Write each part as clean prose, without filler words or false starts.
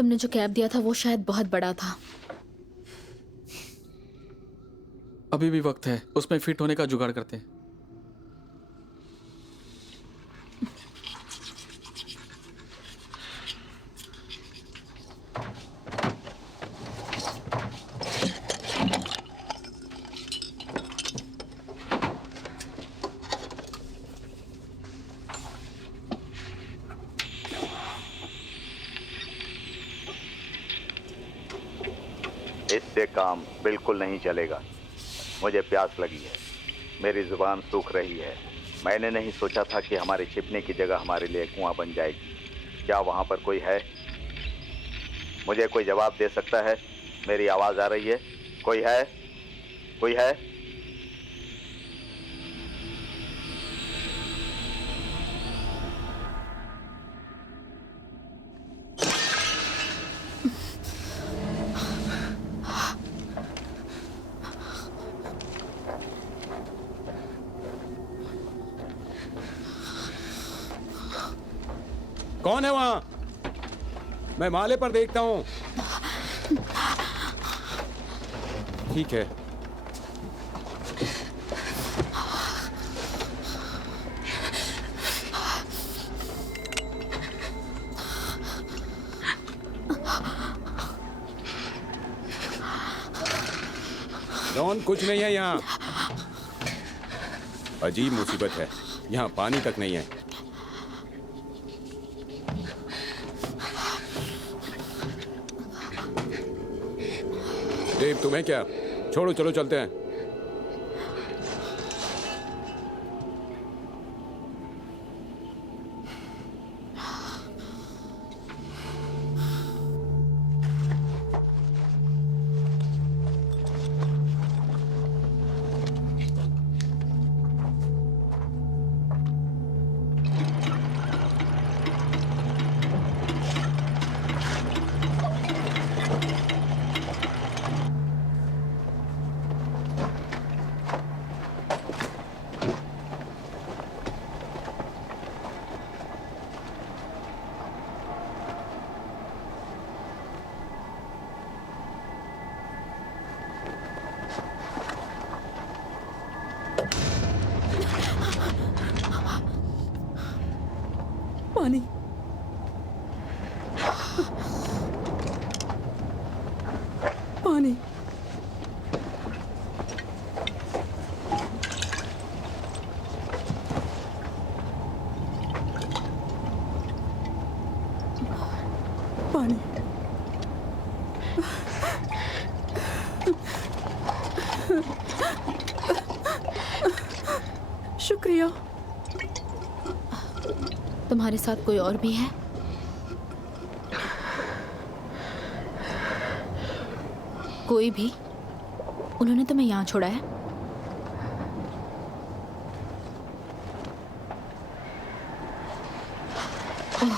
तुमने जो कैब दिया था वो शायद बहुत बड़ा था। अभी भी वक्त है, उसमें फिट होने का जुगाड़ करते हैं। इससे काम बिल्कुल नहीं चलेगा। मुझे प्यास लगी है, मेरी जुबान सूख रही है। मैंने नहीं सोचा था कि हमारे छिपने की जगह हमारे लिए कुआं बन जाएगी। क्या वहां पर कोई है? मुझे कोई जवाब दे सकता है? मेरी आवाज आ रही है? कोई है? कोई है? कौन है वहां? मैं माले पर देखता हूं। ठीक है। डॉन, कुछ नहीं है यहाँ। अजीब मुसीबत है, यहाँ पानी तक नहीं है। देव, तुम्हें क्या? छोड़ो, चलो चलते हैं। पानी। पानी। पानी। शुक्रिया। तुम्हारे साथ कोई और भी है? कोई भी? उन्होंने तुम्हें यहाँ छोड़ा है? ओह।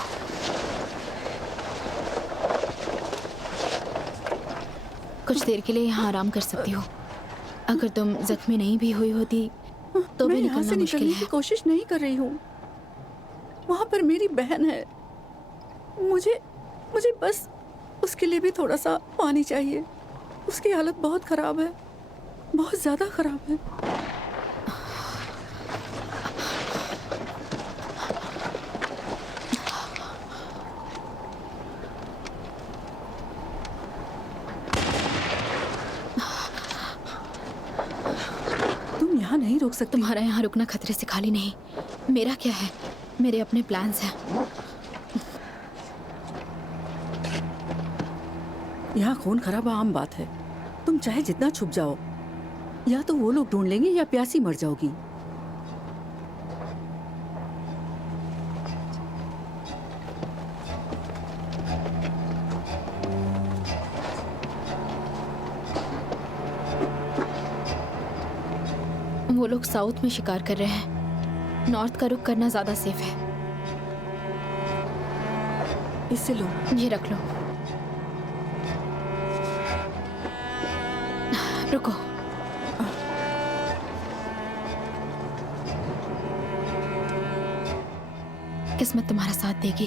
कुछ देर के लिए यहाँ आराम कर सकती हो। अगर तुम जख्मी नहीं भी हुई होती तो भी निकलना मुश्किल है। की कोशिश नहीं कर रही हूँ। वहां पर मेरी बहन है। मुझे बस उसके लिए भी थोड़ा सा पानी चाहिए। उसकी हालत बहुत खराब है, बहुत ज्यादा खराब है। तुम यहाँ नहीं रुक सकते। तुम्हारा यहाँ रुकना खतरे से खाली नहीं। मेरा क्या है, मेरे अपने प्लान्स हैं। यहाँ खून खराबा आम बात है। तुम चाहे जितना छुप जाओ, या तो वो लोग ढूंढ लेंगे या प्यासी मर जाओगी। वो लोग साउथ में शिकार कर रहे हैं। नॉर्थ का रुख करना ज्यादा सेफ है। इससे लो। ये रख लो। रुको। किस्मत तुम्हारा साथ देगी।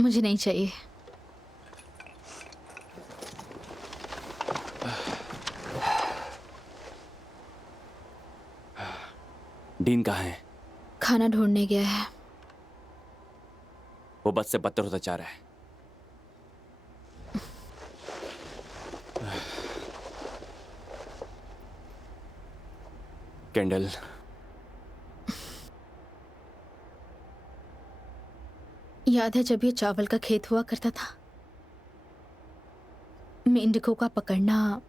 मुझे नहीं चाहिए। डीन कहाँ है? खाना ढूंढने गया है। वो बद से बदतर होता जा रहा है। कैंडल, याद है जब ये चावल का खेत हुआ करता था? मेंढकों का पकड़ना।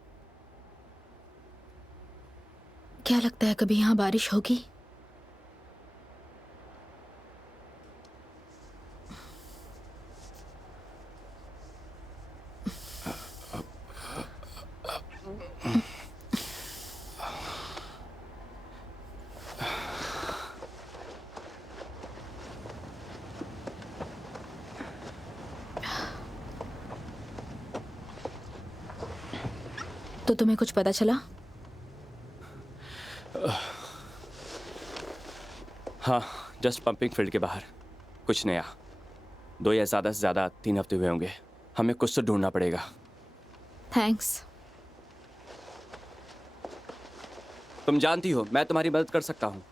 क्या लगता है कभी यहाँ बारिश होगी? तो तुम्हें कुछ पता चला? हाँ, जस्ट पंपिंग फील्ड के बाहर कुछ नया। 2 या ज़्यादा से ज़्यादा 3 हफ्ते हुए होंगे। हमें कुछ तो ढूंढना पड़ेगा। थैंक्स। तुम जानती हो मैं तुम्हारी मदद कर सकता हूँ।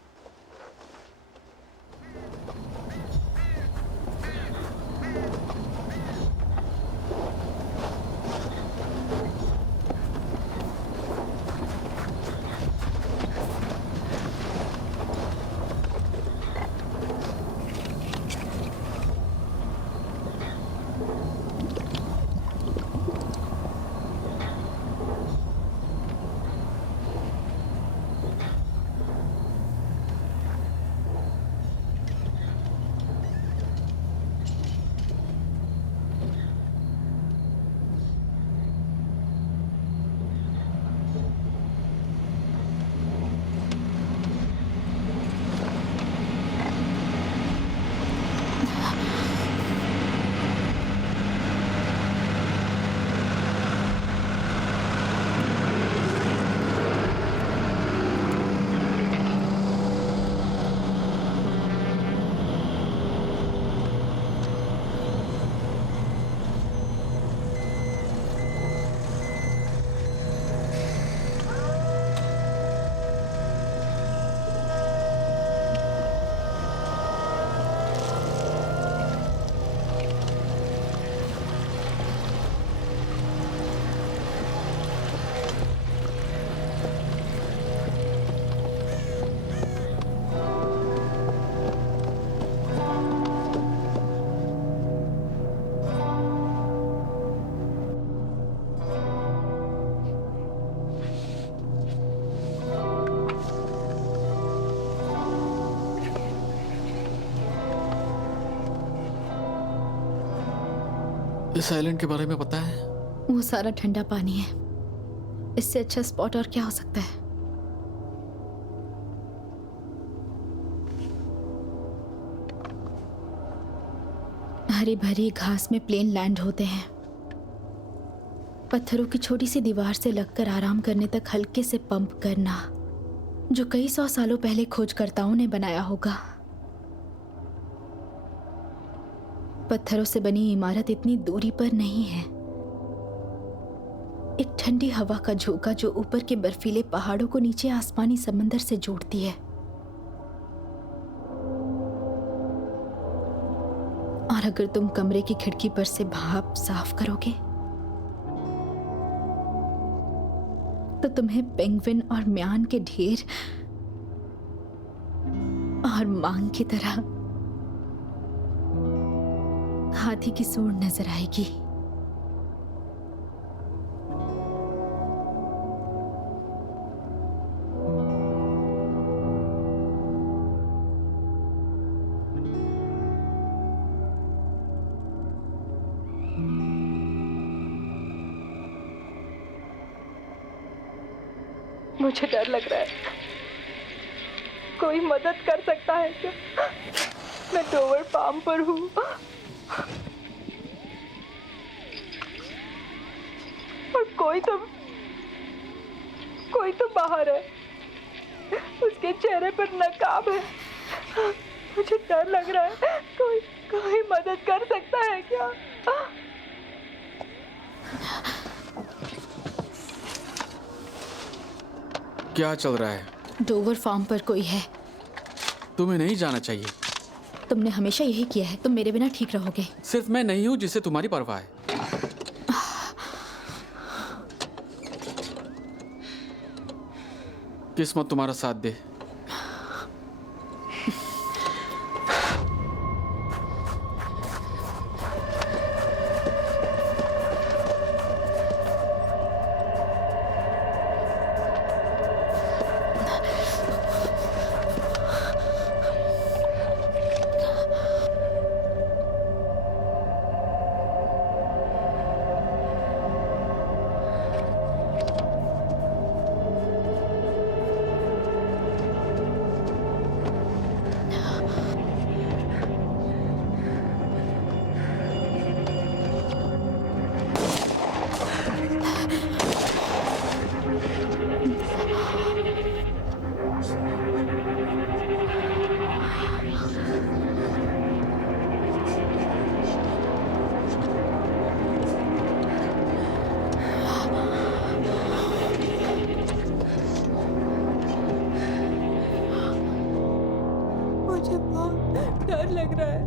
इस आइलैंड के बारे में पता है? वो सारा ठंडा पानी है। इससे अच्छा स्पॉट और क्या हो सकता है? हरी भरी घास में प्लेन लैंड होते हैं। पत्थरों की छोटी सी दीवार से लगकर आराम करने तक हल्के से पंप करना, जो कई 100 सालों पहले खोजकर्ताओं ने बनाया होगा। पत्थरों से बनी इमारत इतनी दूरी पर नहीं है। एक ठंडी हवा का झोंका जो ऊपर के बर्फीले पहाड़ों को नीचे आसमानी समंदर से जोड़ती है। और अगर तुम कमरे की खिड़की पर से भाप साफ करोगे तो तुम्हें पेंगुइन और म्यान के ढेर और मांग की तरह हाथी की सूंड नजर आएगी। मुझे डर लग रहा है। कोई मदद कर सकता है क्या? मैं डोवर फार्म पर हूँ। और कोई तो बाहर है। उसके चेहरे पर नकाब है। मुझे डर लग रहा है। कोई कोई मदद कर सकता है क्या? क्या चल रहा है? डोवर फार्म पर कोई है। तुम्हें नहीं जाना चाहिए। तुमने हमेशा यही किया है, तुम मेरे बिना ठीक रहोगे। सिर्फ मैं नहीं हूं जिसे तुम्हारी परवाह है। किस्मत तुम्हारा साथ दे। मुझे बहुत डर लग रहा है।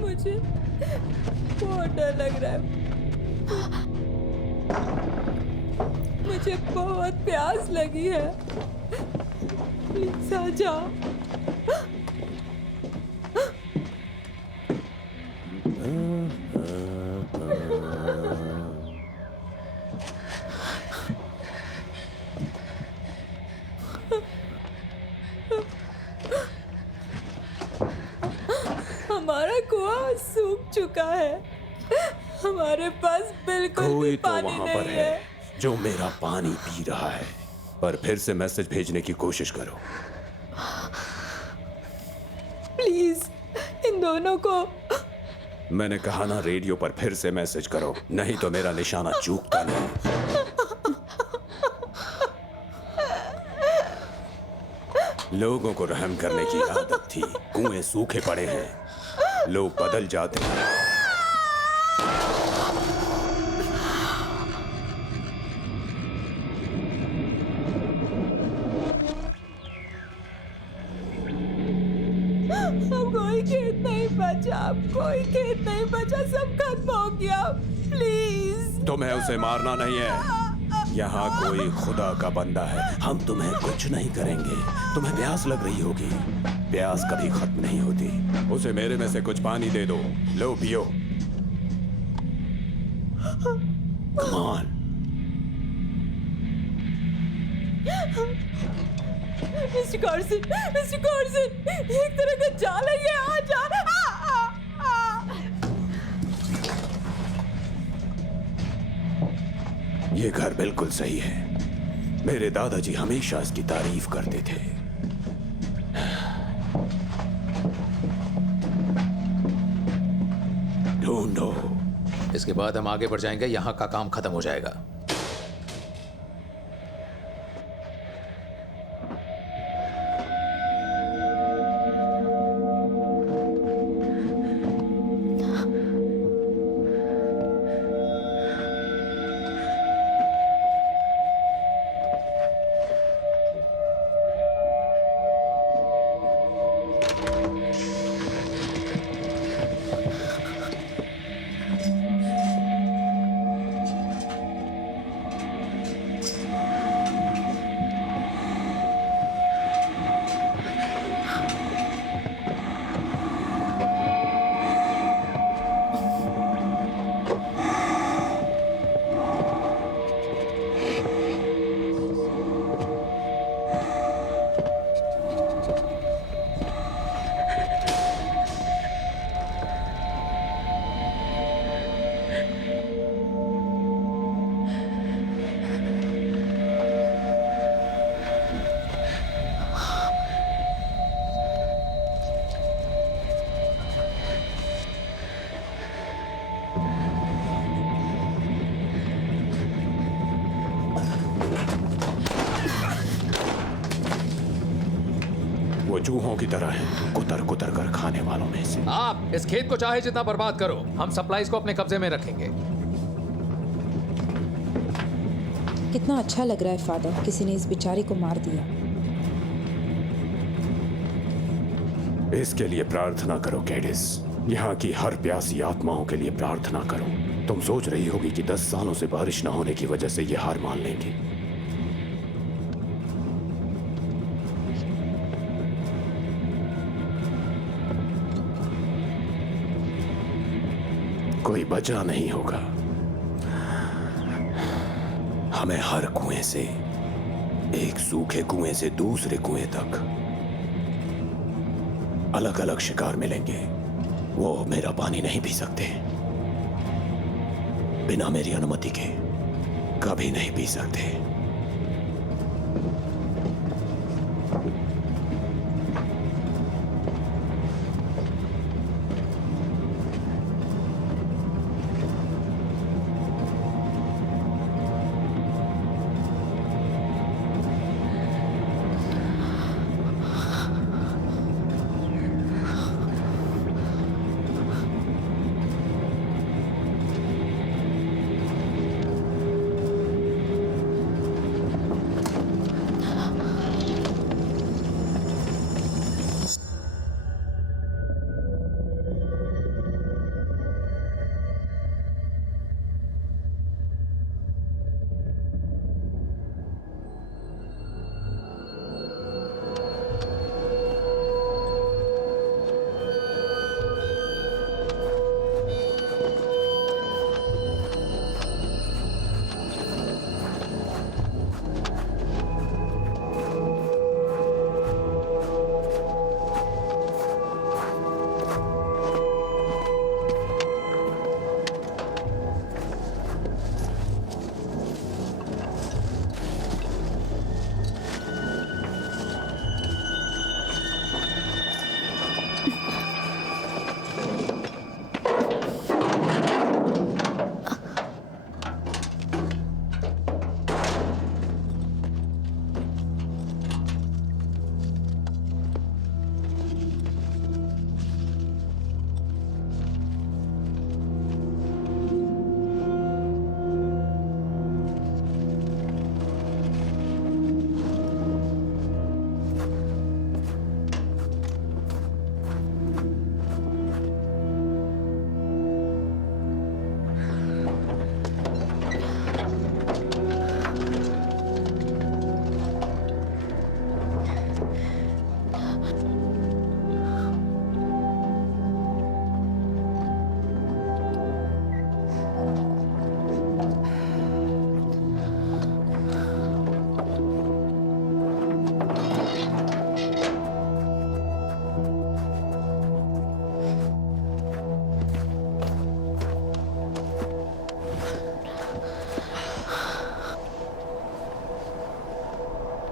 मुझे बहुत डर लग रहा है। मुझे बहुत प्यास लगी है। प्लीज आ जाओ। हमारा कुआं सूख चुका है। हमारे पास बिल्कुल भी कोई तो पानी वहां नहीं पर है जो मेरा पानी पी रहा है। पर फिर से मैसेज भेजने की कोशिश करो। प्लीज इन दोनों को। मैंने कहा ना, रेडियो पर फिर से मैसेज करो, नहीं तो मेरा निशाना चूकता नहीं। लोगों को रहम करने की आदत थी। कुएं सूखे पड़े हैं, लोग बदल जाते हैं। अब कोई खेत नहीं बचा। अब कोई खेत नहीं बचा। सब खत्म हो गया। प्लीज। तुम्हें उसे मारना नहीं है। यहाँ कोई खुदा का बंदा है। हम तुम्हें कुछ नहीं करेंगे। तुम्हें प्यास लग रही होगी। प्यास कभी खत्म नहीं होती। उसे मेरे में से कुछ पानी दे दो। लो पियो। Come on. मिस्टर कॉर्सन, ये एक तरह का जाल है। ये आ जा। ये घर बिल्कुल सही है। मेरे दादाजी हमेशा इसकी तारीफ करते थे। ढूंढो। इसके बाद हम आगे बढ़ जाएंगे। यहाँ का काम खत्म हो जाएगा। चूहों की तरह हैं, कुतर कुतर कर खाने वालों में से। आप इस खेत को चाहे जितना बर्बाद करो, हम सप्लाईज को अपने कब्जे में रखेंगे। कितना अच्छा लग रहा है फादर, किसी ने इस बेचारे को मार दिया। इसके लिए प्रार्थना करो कैडिस। यहाँ की हर प्यासी आत्माओं के लिए प्रार्थना करो। तुम सोच रही होगी कि 10 सालों से बारिश न होने की वजह से ये हार मान लेंगी। कोई बचा नहीं होगा। हमें हर कुएं से, एक सूखे कुएं से दूसरे कुएं तक अलग अलग शिकार मिलेंगे। वो मेरा पानी नहीं पी सकते, बिना मेरी अनुमति के कभी नहीं पी सकते।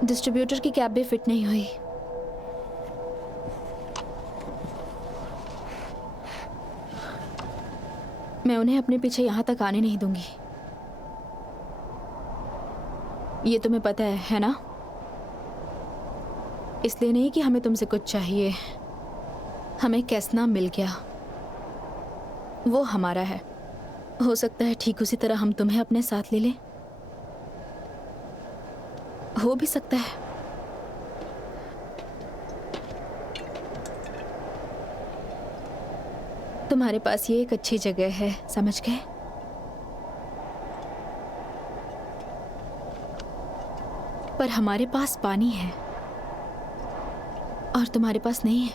डिस्ट्रीब्यूटर की कैब भी फिट नहीं हुई। मैं उन्हें अपने पीछे यहां तक आने नहीं दूंगी। ये तुम्हें पता है ना? इसलिए नहीं कि हमें तुमसे कुछ चाहिए। हमें कैसना मिल गया, वो हमारा है। हो सकता है ठीक उसी तरह हम तुम्हें अपने साथ ले लें। हो भी सकता है। तुम्हारे पास ये एक अच्छी जगह है, समझ गए? पर हमारे पास पानी है और तुम्हारे पास नहीं है।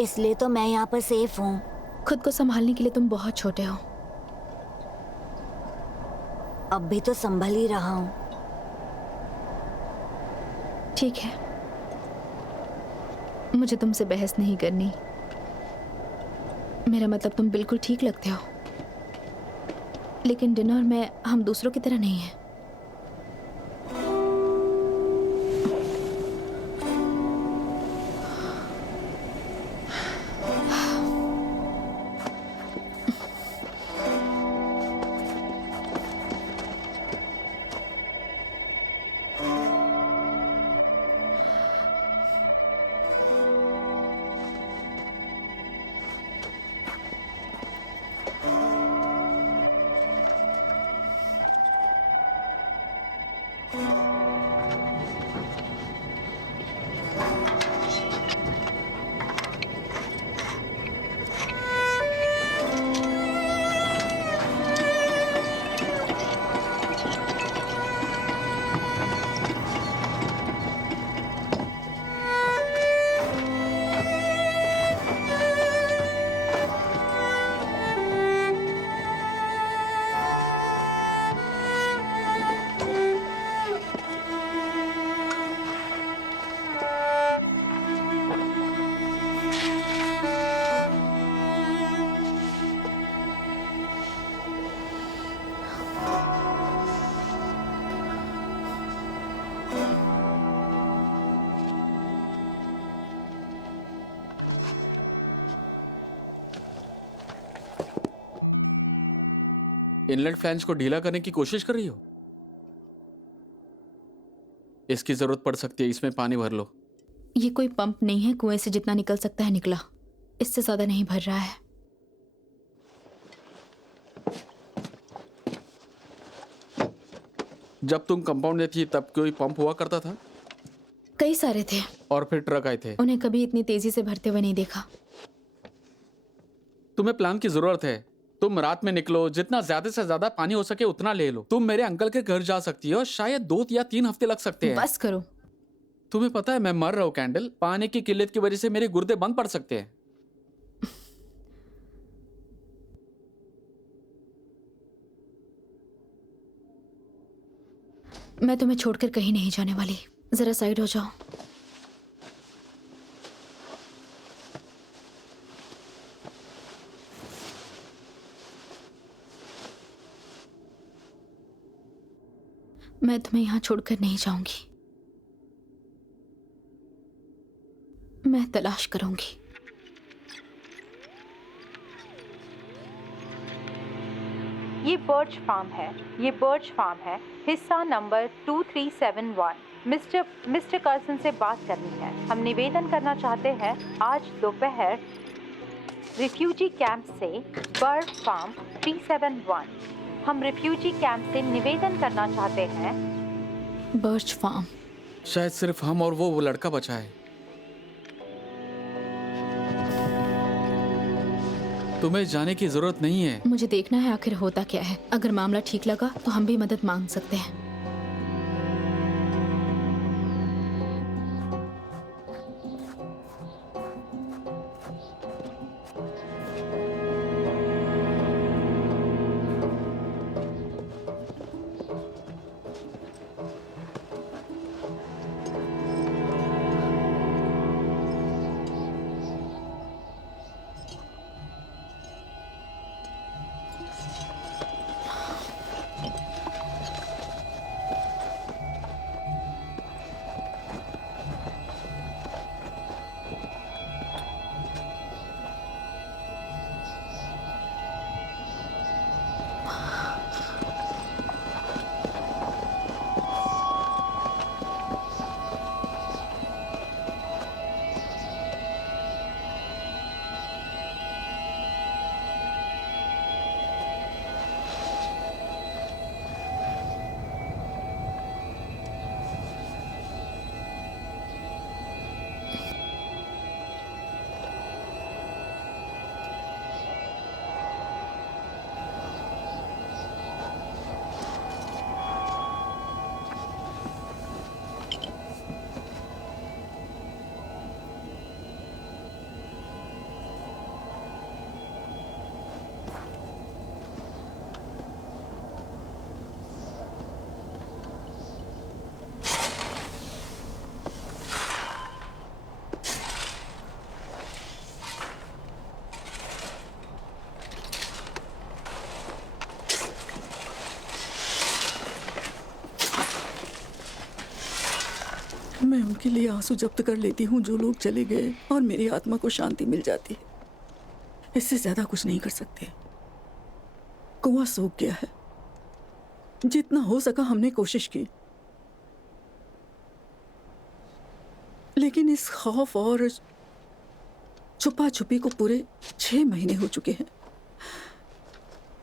इसलिए तो मैं यहाँ पर सेफ हूँ। खुद को संभालने के लिए तुम बहुत छोटे हो। अब भी तो संभल ही रहा हूँ। ठीक है, मुझे तुमसे बहस नहीं करनी। मेरा मतलब तुम बिल्कुल ठीक लगते हो, लेकिन डिनर में हम दूसरों की तरह नहीं हैं। इनलेट फ्लैंज को ढीला करने की कोशिश कर रही हो? इसकी जरूरत पड़ सकती है, इसमें पानी भर लो। ये कोई पंप नहीं है, कुएं से जितना निकल सकता है निकला, इससे ज्यादा नहीं भर रहा है। जब तुम कंपाउंड में थी तब कोई पंप हुआ करता था? कई सारे थे, और फिर ट्रक आए थे। उन्हें कभी इतनी तेजी से भरते हुए नहीं देखा। तुम्हें प्लान की जरूरत है। तुम रात में निकलो, जितना ज्यादा से ज्यादा पानी हो सके उतना ले लो। तुम मेरे अंकल के घर जा सकती हो, शायद 2 या 3 हफ्ते लग सकते हैं। बस करो। तुम्हें पता है मैं मर रहा हूँ कैंडल। पानी की किल्लत की वजह से मेरे गुर्दे बंद पड़ सकते हैं। मैं तुम्हें छोड़कर कहीं नहीं जाने वाली, जरा साइड हो जाओ। मैं तुम्हें यहां छोड़कर नहीं जाऊंगी। मैं तलाश करूंगी। ये बर्च फार्म है, ये बर्च फार्म है, हिस्सा नंबर 2371। मिस्टर कर्सन से बात करनी है। हम निवेदन करना चाहते हैं आज दोपहर रिफ्यूजी कैंप से बर्च फार्म 371। हम रिफ्यूजी कैंप से निवेदन करना चाहते हैं। Birch farm. शायद सिर्फ हम और वो लड़का बचा है। तुम्हें जाने की जरूरत नहीं है। मुझे देखना है आखिर होता क्या है। अगर मामला ठीक लगा तो हम भी मदद मांग सकते हैं। मैं उनके लिए आंसू जब्त कर लेती हूँ जो लोग चले गए, और मेरी आत्मा को शांति मिल जाती है। इससे ज्यादा कुछ नहीं कर सकते। कुआं सूख गया है। जितना हो सका हमने कोशिश की, लेकिन इस खौफ और छुपा छुपी को पूरे 6 महीने हो चुके हैं।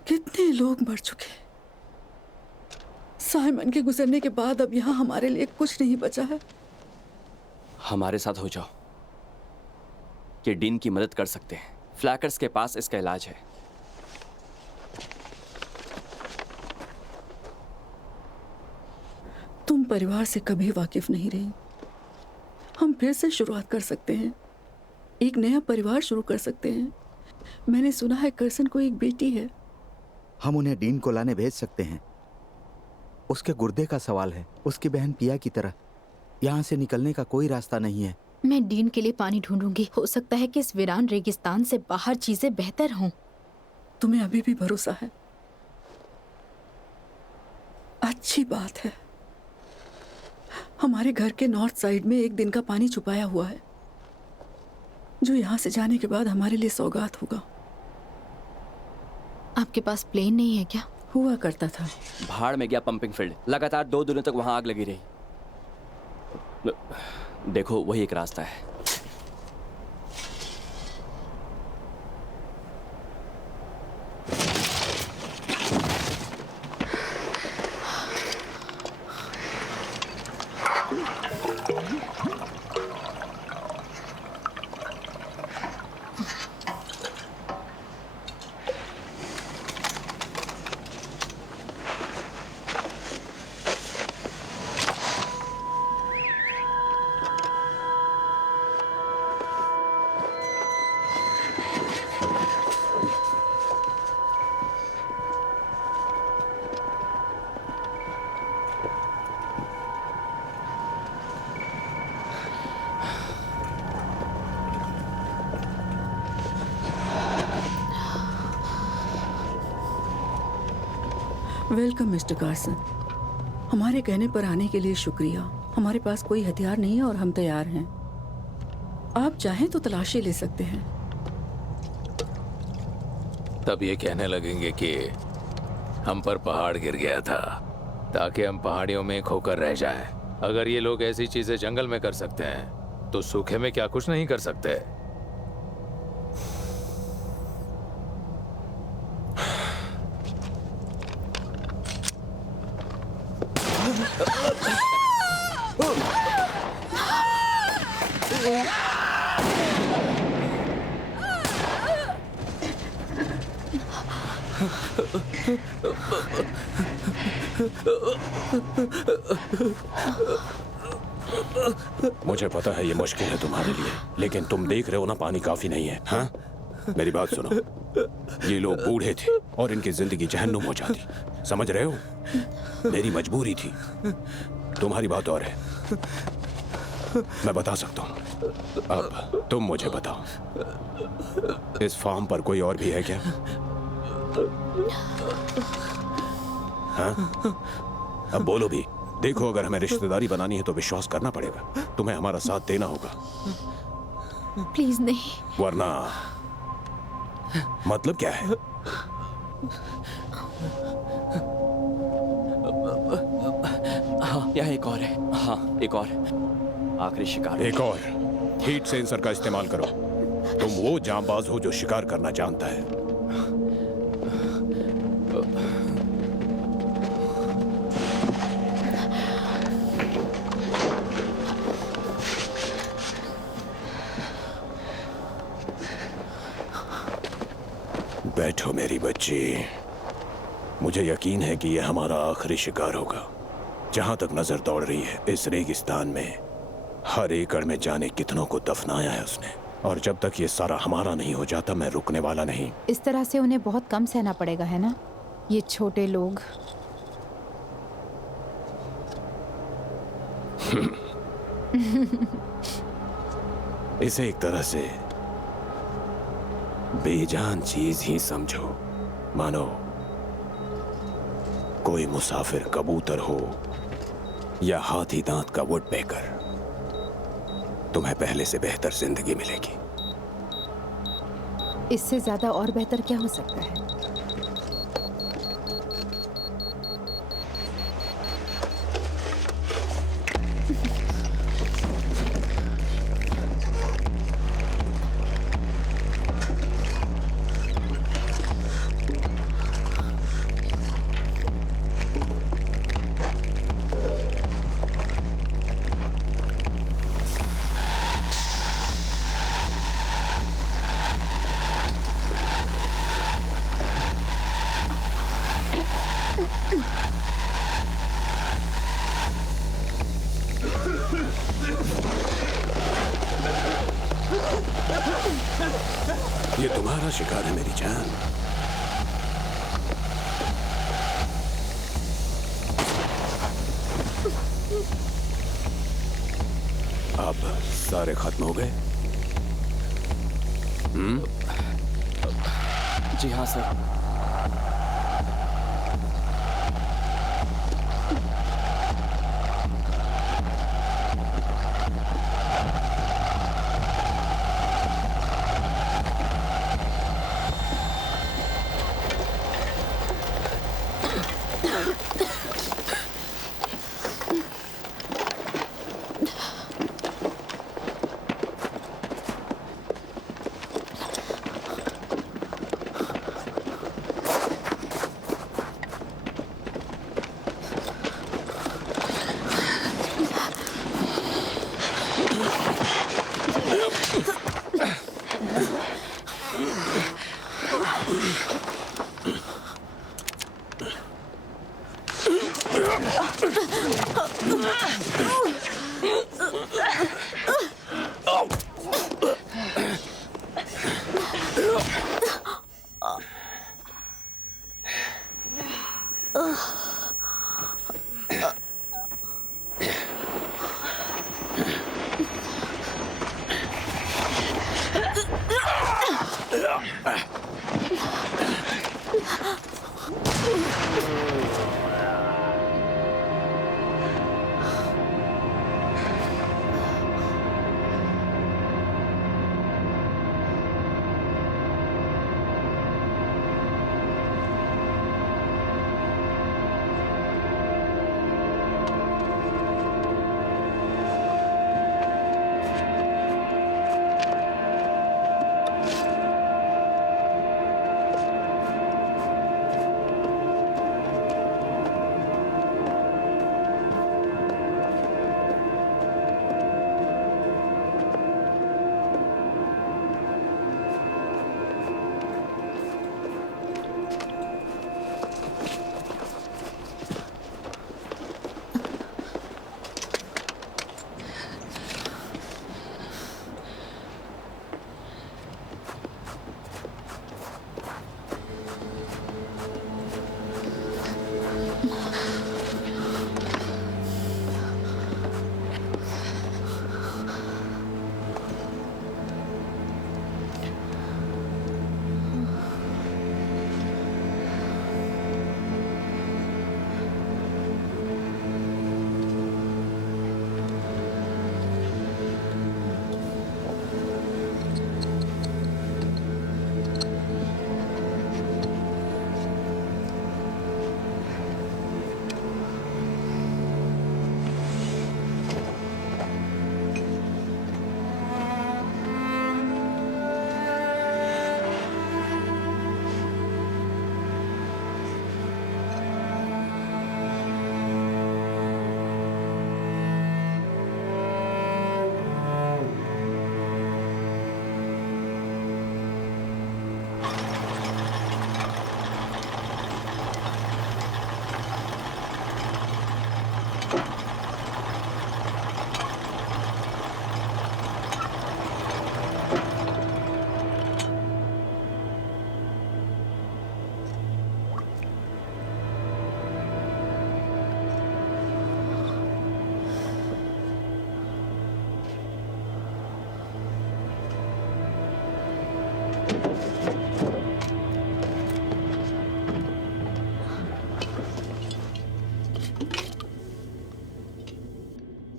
कितने लोग मर चुके हैं। साइमन के गुजरने के बाद अब यहाँ हमारे लिए कुछ नहीं बचा है। हमारे साथ हो जाओ। ये डीन की मदद कर सकते हैं। फ्लैकर्स के पास इसका इलाज है। तुम परिवार से कभी वाकिफ नहीं रही। हम फिर से शुरुआत कर सकते हैं। एक नया परिवार शुरू कर सकते हैं। मैंने सुना है कर्सन को एक बेटी है। हम उन्हें डीन को लाने भेज सकते हैं। उसके गुर्दे का सवाल है। उसकी बहन पिया की तरह यहाँ से निकलने का कोई रास्ता नहीं है। मैं डीन के लिए पानी ढूंढूंगी। हो सकता है कि इस वीरान रेगिस्तान से बाहर चीजें बेहतर हों। तुम्हें अभी भी भरोसा है? अच्छी बात है। हमारे घर के नॉर्थ साइड में एक दिन का पानी छुपाया हुआ है, जो यहाँ से जाने के बाद हमारे लिए सौगात होगा। आपके पास प्लेन नहीं है क्या? हुआ करता था। भाड़ में गया पंपिंग फील्ड। लगातार 2 दिनों तक वहां आग लगी रही। देखो वही एक रास्ता है। Welcome mister Carson. हमारे कहने पर आने के लिए शुक्रिया। हमारे पास कोई हथियार नहीं है और हम तैयार हैं। आप चाहें तो तलाशी ले सकते हैं। तब ये कहने लगेंगे कि हम पर पहाड़ गिर गया था ताकि हम पहाड़ियों में खोकर रह जाएं। अगर ये लोग ऐसी चीजें जंगल में कर सकते हैं तो सूखे में क्या कुछ नहीं कर सकते? मुझे पता है ये मुश्किल है तुम्हारे लिए, लेकिन तुम देख रहे हो ना पानी काफी नहीं है। हाँ, मेरी बात सुनो। ये लोग बूढ़े थे और इनकी जिंदगी जहन्नुम हो जाती। समझ रहे हो? मेरी मजबूरी थी। तुम्हारी बात और है। मैं बता सकता हूँ। अब तुम मुझे बताओ, इस फार्म पर कोई और भी है क्या? हाँ? अब बोलो भी। देखो, अगर हमें रिश्तेदारी बनानी है तो विश्वास करना पड़ेगा। तुम्हें हमारा साथ देना होगा, प्लीज नहीं। वरना मतलब क्या है? हाँ, यहाँ एक और है। हाँ, एक और आखिरी शिकार। एक और हीट सेंसर का इस्तेमाल करो। तुम वो जांबाज हो जो शिकार करना जानता है। बैठो मेरी बच्ची। मुझे यकीन है कि यह हमारा आखिरी शिकार होगा। जहां तक नजर दौड़ रही है, इस रेगिस्तान में हर एकड़ में जाने कितनों को दफनाया है उसने। और जब तक ये सारा हमारा नहीं हो जाता, मैं रुकने वाला नहीं। इस तरह से उन्हें बहुत कम सहना पड़ेगा, है ना? ये छोटे लोग। इसे एक तरह से बेजान चीज ही समझो। मानो कोई मुसाफिर कबूतर हो या हाथी दांत का वुडपेकर। तुम्हें पहले से बेहतर जिंदगी मिलेगी। इससे ज्यादा और बेहतर क्या हो सकता है? ये तुम्हारा शिकार है मेरी जान। अब सारे खत्म हो गए? जी हाँ सर।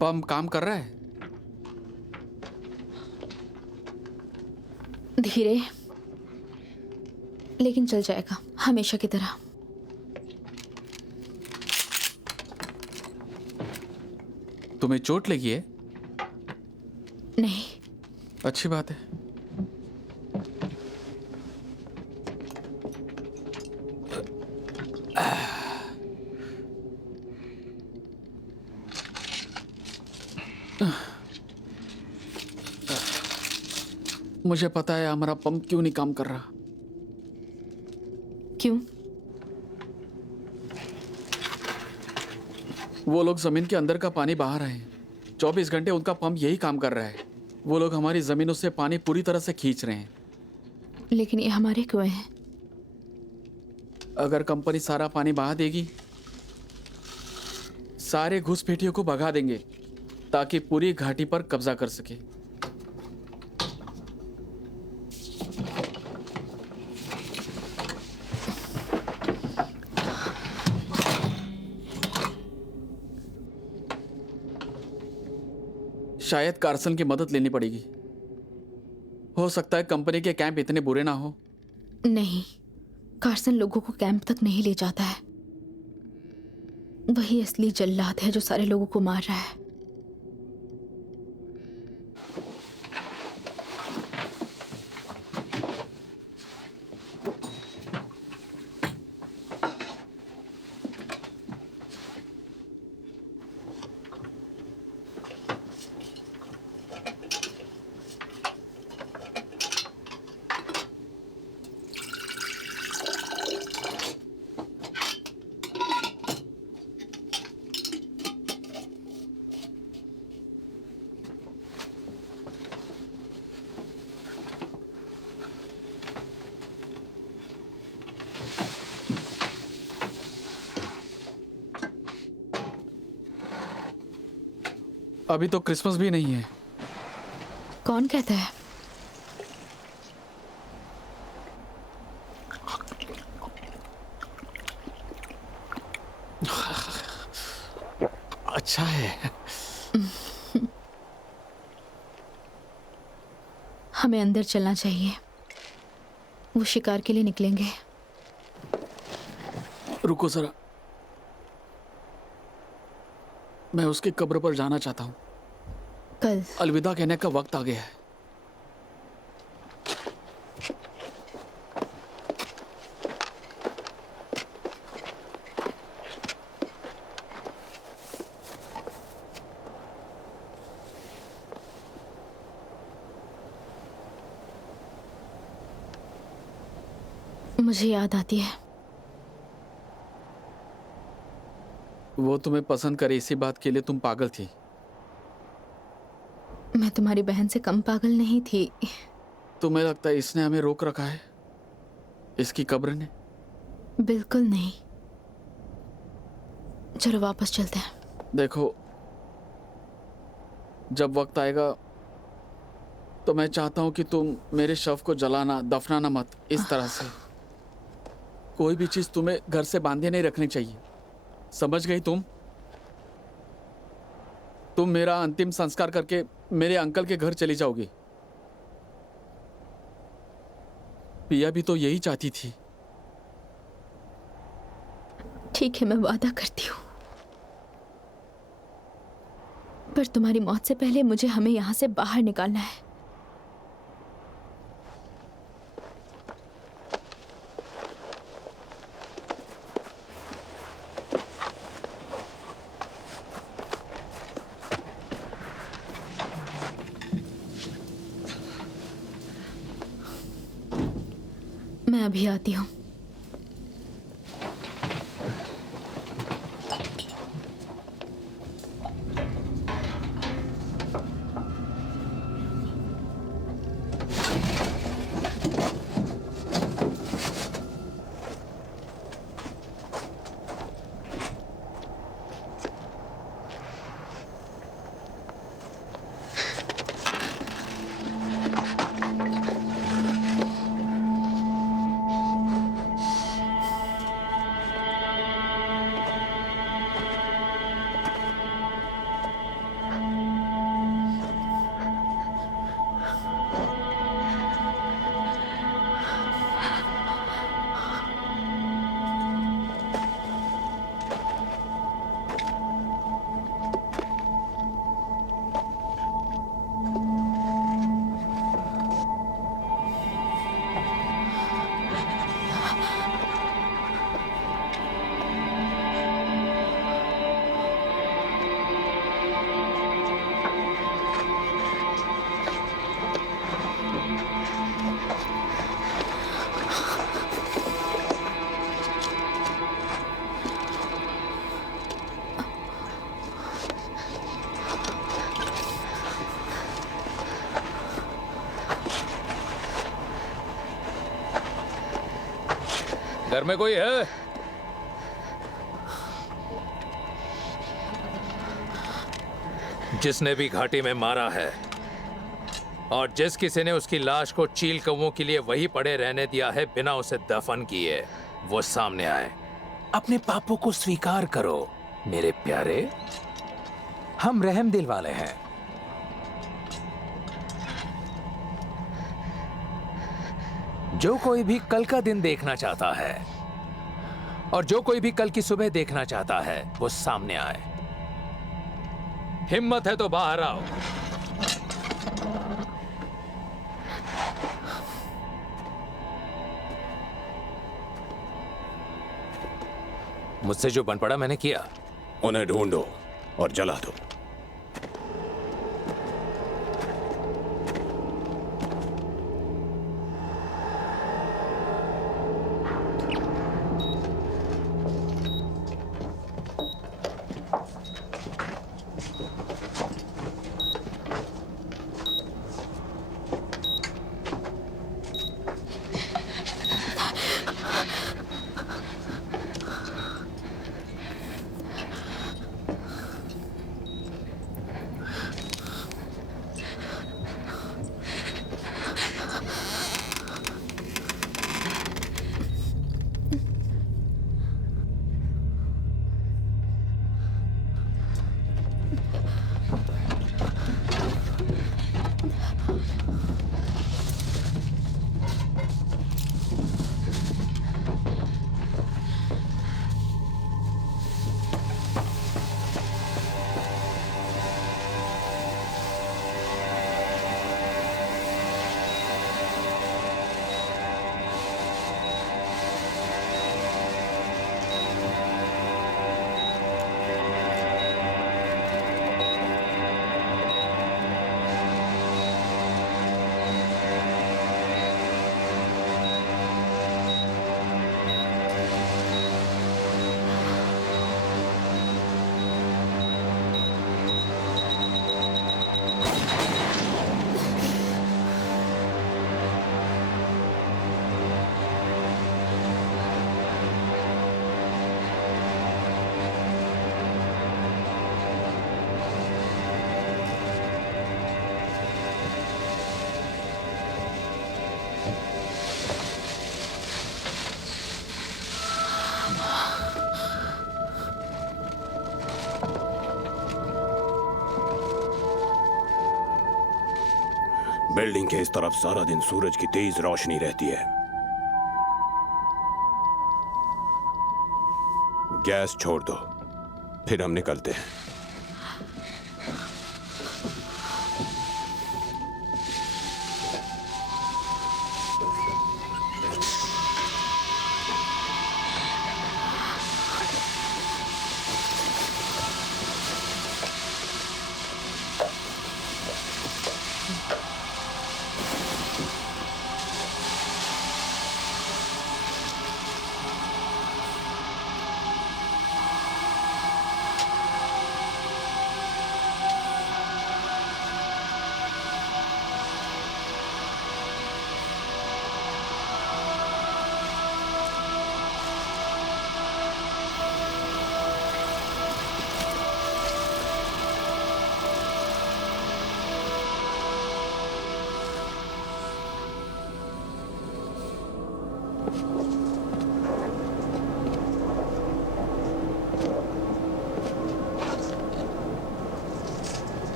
पंप काम कर रहा है? धीरे, लेकिन चल जाएगा हमेशा की तरह। तुम्हें चोट लगी है? नहीं। अच्छी बात है। मुझे पता है हमारा पंप क्यों नहीं काम कर रहा। क्यों? वो लोग जमीन के अंदर का पानी बहा रहे हैं। 24 घंटे उनका पंप यही काम कर रहा है। वो लोग हमारी जमीनों से पानी पूरी तरह से खींच रहे हैं। लेकिन ये हमारे कुएं हैं। अगर कंपनी सारा पानी बहा देगी, सारे घुसपैठियों को भगा देंगे ताकि पूरी घाटी पर कब्जा कर सके। शायद कार्सन की मदद लेनी पड़ेगी। हो सकता है कंपनी के कैंप इतने बुरे ना हो। नहीं, कार्सन लोगों को कैंप तक नहीं ले जाता है। वही असली जल्लाद है जो सारे लोगों को मार रहा है। अभी तो क्रिसमस भी नहीं है। कौन कहता है? अच्छा है। हमें अंदर चलना चाहिए। वो शिकार के लिए निकलेंगे। रुको जरा, मैं उसकी कब्र पर जाना चाहता हूँ। कल अलविदा कहने का वक्त आ गया है। मुझे याद आती है। वो तुम्हें पसंद करे इसी बात के लिए तुम पागल थी। मैं तुम्हारी बहन से कम पागल नहीं थी। तुम्हें लगता है इसने हमें रोक रखा है? इसकी कब्र ने? बिल्कुल नहीं। चलो वापस चलते हैं। देखो, जब वक्त आएगा तो मैं चाहता हूं कि तुम मेरे शव को जलाना, दफनाना मत इस तरह से। कोई भी चीज तुम्हें घर से बांधे नहीं रखनी चाहिए, समझ गई तुम? तुम मेरा अंतिम संस्कार करके मेरे अंकल के घर चली जाओगी। पिया भी तो यही चाहती थी। ठीक है, मैं वादा करती हूँ, पर तुम्हारी मौत से पहले मुझे हमें यहाँ से बाहर निकालना है। मैं अभी आती हूँ। घर में कोई है? जिसने भी घाटी में मारा है और जिस किसी ने उसकी लाश को चील कौवों के लिए वही पड़े रहने दिया है बिना उसे दफन किए, वो सामने आए। अपने पापों को स्वीकार करो मेरे प्यारे, हम रहम दिल वाले हैं। जो कोई भी कल का दिन देखना चाहता है और जो कोई भी कल की सुबह देखना चाहता है वो सामने आए। हिम्मत है तो बाहर आओ। मुझसे जो बन पड़ा मैंने किया। उन्हें ढूंढो और जला दो। बिल्डिंग के इस तरफ सारा दिन सूरज की तेज रोशनी रहती है। गैस छोड़ दो, फिर हम निकलते हैं।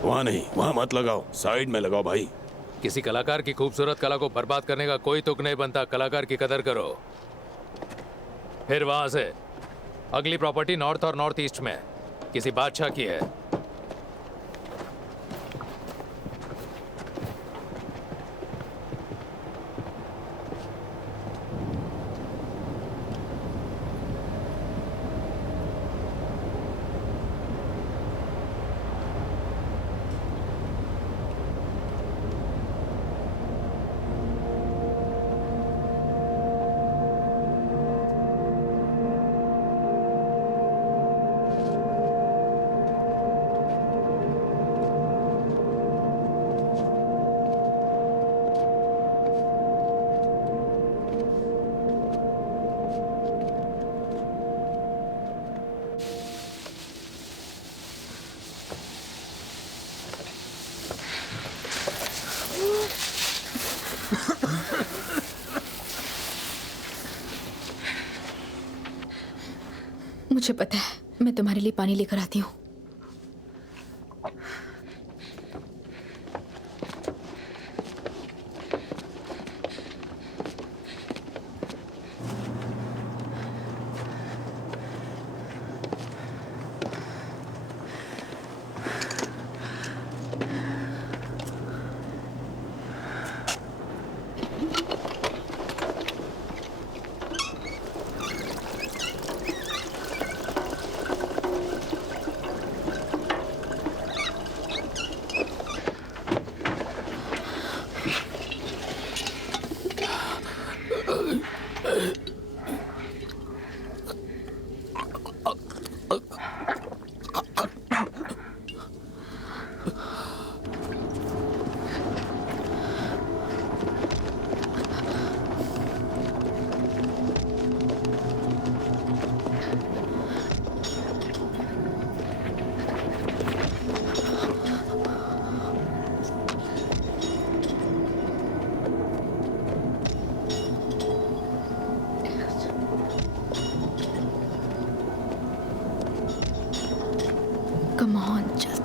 वहां नहीं, वहां मत लगाओ, साइड में लगाओ भाई। किसी कलाकार की खूबसूरत कला को बर्बाद करने का कोई तुक नहीं बनता। कलाकार की कदर करो। फिर वहां से अगली प्रॉपर्टी नॉर्थ और नॉर्थ ईस्ट में किसी बादशाह की है। मुझे पता है, मैं तुम्हारे लिए पानी लेकर आती हूँ।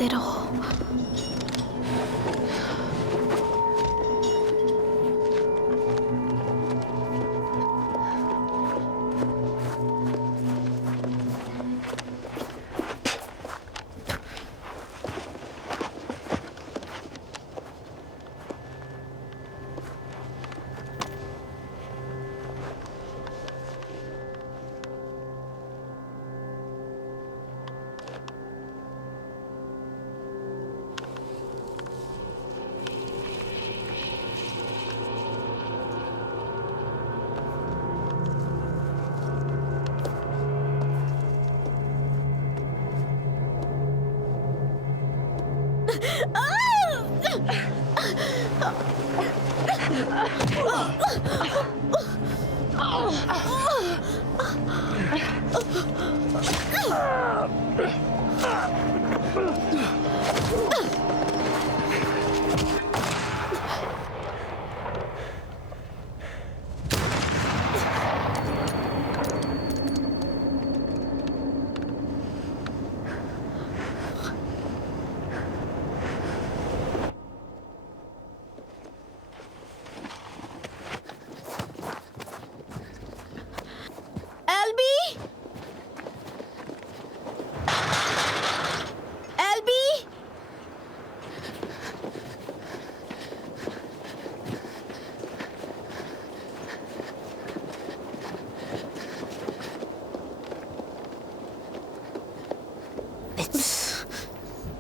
चलते रहो।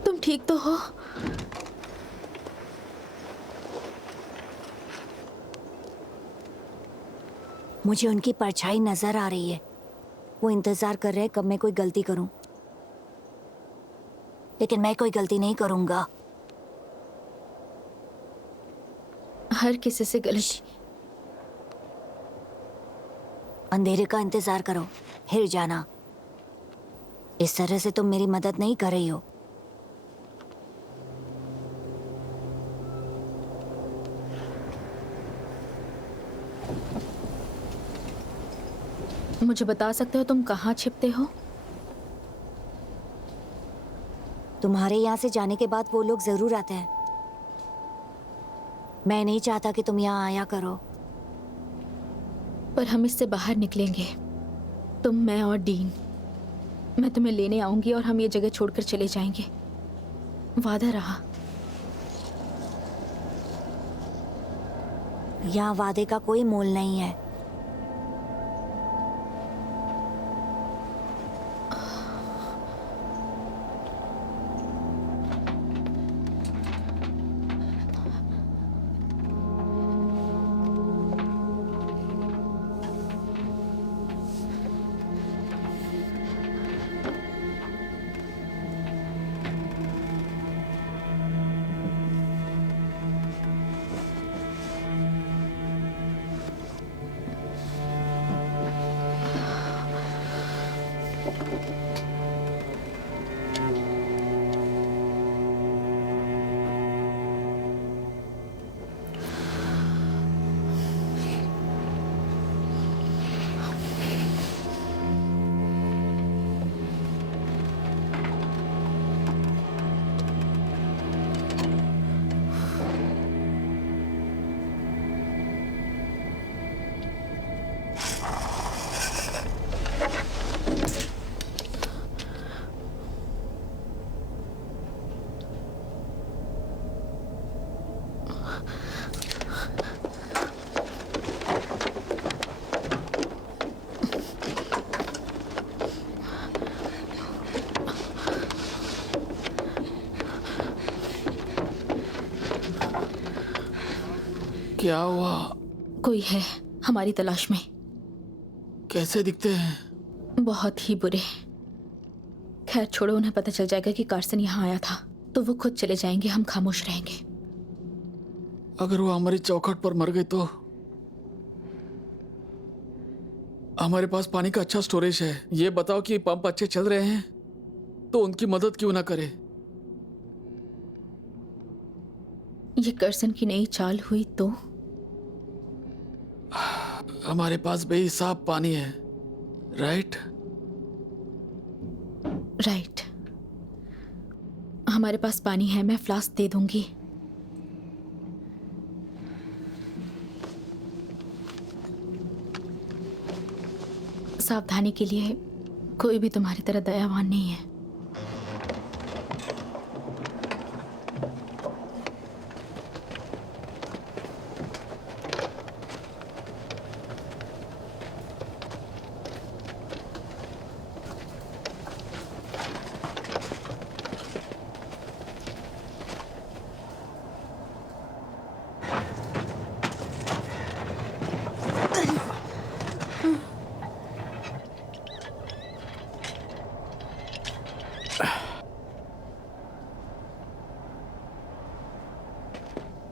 तुम ठीक तो हो? मुझे उनकी परछाई नजर आ रही है। वो इंतजार कर रहे हैं कब मैं कोई गलती करूं, लेकिन मैं कोई गलती नहीं करूंगा। हर किसी से गलती। अंधेरे का इंतजार करो, हिर जाना। इस तरह से तुम मेरी मदद नहीं कर रही हो। मुझे बता सकते हो तुम कहाँ छिपते हो? तुम्हारे यहाँ से जाने के बाद वो लोग जरूर आते हैं। मैं नहीं चाहता कि तुम यहाँ आया करो। पर हम इससे बाहर निकलेंगे, तुम, मैं और डीन। मैं तुम्हें लेने आऊंगी और हम ये जगह छोड़कर चले जाएंगे। वादा रहा। यहाँ वादे का कोई मोल नहीं है। क्या हुआ? कोई है हमारी तलाश में। कैसे दिखते हैं? बहुत ही बुरे। खैर छोड़ो, उन्हें पता चल जाएगा कि कार्सन यहाँ आया था तो वो खुद चले जाएंगे, हम खामोश रहेंगे। अगर वो हमारी चौखट पर मर गए तो? हमारे पास पानी का अच्छा स्टोरेज है। ये बताओ कि पंप अच्छे चल रहे हैं तो उनकी मदद क्यों ना करें? ये कर्सन की नई चाल हुई तो? हमारे पास बेहिसाब पानी है, राइट? राइट। हमारे पास पानी है, मैं फ्लास्क दे दूंगी। सावधानी के लिए, कोई भी तुम्हारी तरह दयावान नहीं है।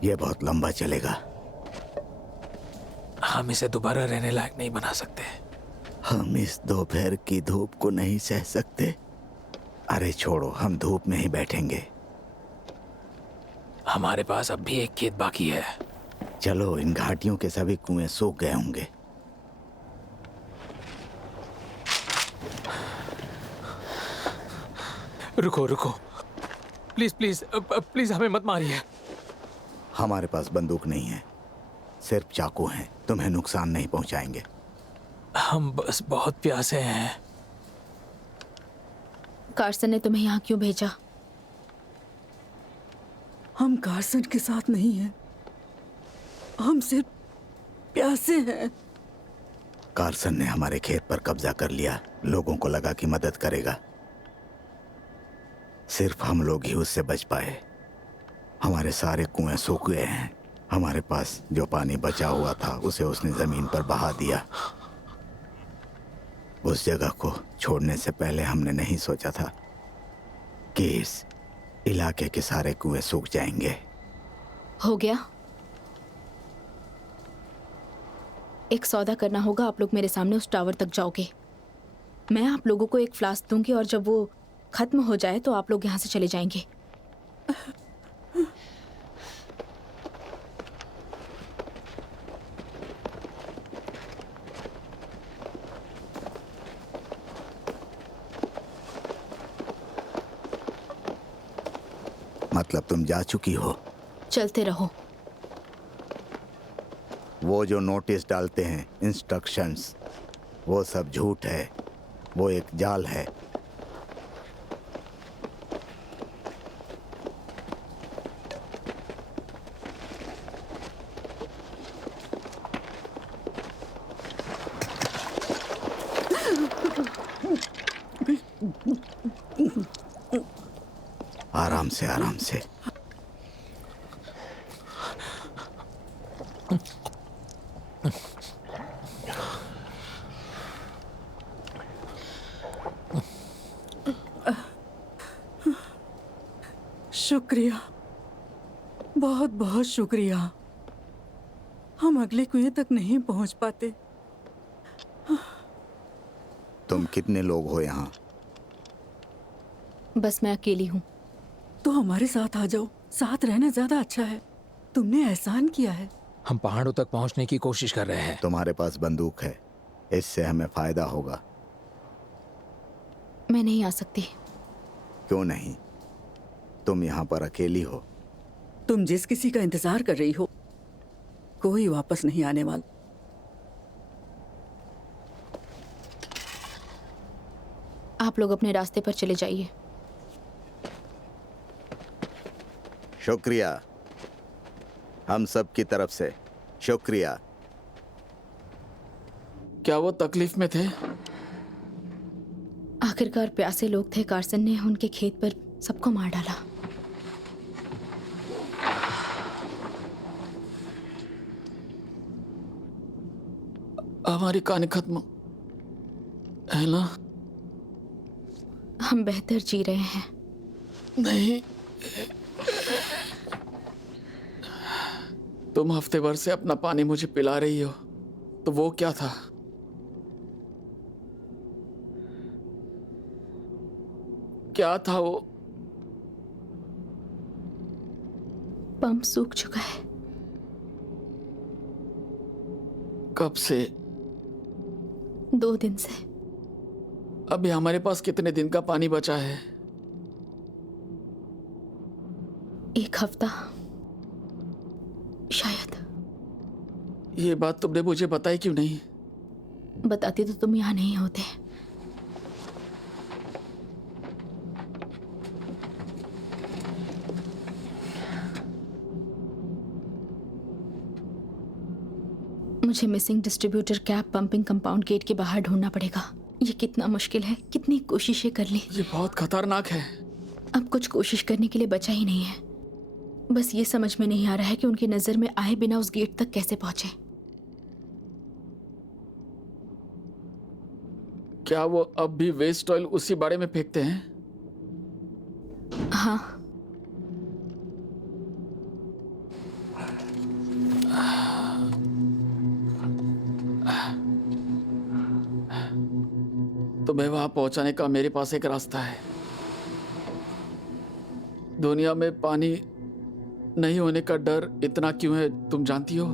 ये बहुत लंबा चलेगा। हम इसे दोबारा रहने लायक नहीं बना सकते। हम इस दोपहर की धूप को नहीं सह सकते। अरे छोड़ो, हम धूप में ही बैठेंगे। हमारे पास अब भी एक खेत बाकी है। चलो, इन घाटियों के सभी कुएं सूख गए होंगे। रुको रुको, प्लीज प्लीज प्लीज हमें मत मारिए। हमारे पास बंदूक नहीं है, सिर्फ चाकू हैं। तुम्हें नुकसान नहीं पहुंचाएंगे। हम बस बहुत प्यासे हैं। कार्सन ने तुम्हें यहाँ क्यों भेजा? हम कार्सन के साथ नहीं हैं। हम सिर्फ प्यासे हैं। कार्सन ने हमारे खेत पर कब्जा कर लिया। लोगों को लगा कि मदद करेगा। सिर्फ हम लोग ही उससे बच पाए। हमारे सारे कुएं सूख गए हैं। हमारे पास जो पानी बचा हुआ था उसे उसने जमीन पर बहा दिया। उस जगह को छोड़ने से पहले हमने नहीं सोचा था कि इस इलाके के सारे कुएं सूख जाएंगे। हो गया। एक सौदा करना होगा। आप लोग मेरे सामने उस टावर तक जाओगे। मैं आप लोगों को एक फ्लास्क दूंगी और जब वो खत्म हो जाए तो आप लोग यहाँ से चले जाएंगे। मतलब तुम जा चुकी हो? चलते रहो। वो जो नोटिस डालते हैं, इंस्ट्रक्शंस, वो सब झूठ है। वो एक जाल है। आराम से, आराम से। शुक्रिया, बहुत बहुत शुक्रिया। हम अगले कुएं तक नहीं पहुंच पाते। तुम कितने लोग हो यहाँ? बस मैं अकेली हूँ। तो हमारे साथ आ जाओ। साथ रहना ज्यादा अच्छा है। तुमने एहसान किया है। हम पहाड़ों तक पहुंचने की कोशिश कर रहे हैं। तुम्हारे पास बंदूक है, इससे हमें फायदा होगा। मैं नहीं आ सकती। क्यों नहीं? तुम यहाँ पर अकेली हो। तुम जिस किसी का इंतजार कर रही हो, कोई वापस नहीं आने वाला। आप लोग अपने रास्ते पर चले जाइए। शुक्रिया, हम सब की तरफ से शुक्रिया। क्या वो तकलीफ में थे? आखिरकार प्यासे लोग थे। कार्सन ने उनके खेत पर सबको मार डाला। हमारी कहानी खत्म है ना? हम बेहतर जी रहे हैं। नहीं, तुम हफ्ते भर से अपना पानी मुझे पिला रही हो, तो वो क्या था? क्या था वो? पंप सूख चुका है। कब से? 2 दिन से। अभी हमारे पास कितने दिन का पानी बचा है? 1 हफ्ता शायद। ये बात तुमने मुझे बताई क्यों नहीं? बताती तो तुम यहाँ नहीं होते। मुझे missing distributor cab pumping compound gate के बाहर ढूंढना पड़ेगा। ये कितना मुश्किल है, कितनी कोशिशें कर ली। ये बहुत खतरनाक है। अब कुछ कोशिश करने के लिए बचा ही नहीं है। बस ये समझ में नहीं आ रहा है कि उनकी नजर में आए बिना उस गेट तक कैसे पहुंचे। क्या वो अब भी वेस्ट ऑयल उसी बाड़े में फेंकते हैं? हाँ। तुम्हें वहां पहुंचाने का मेरे पास एक रास्ता है। दुनिया में पानी नहीं होने का डर इतना क्यों है, तुम जानती हो?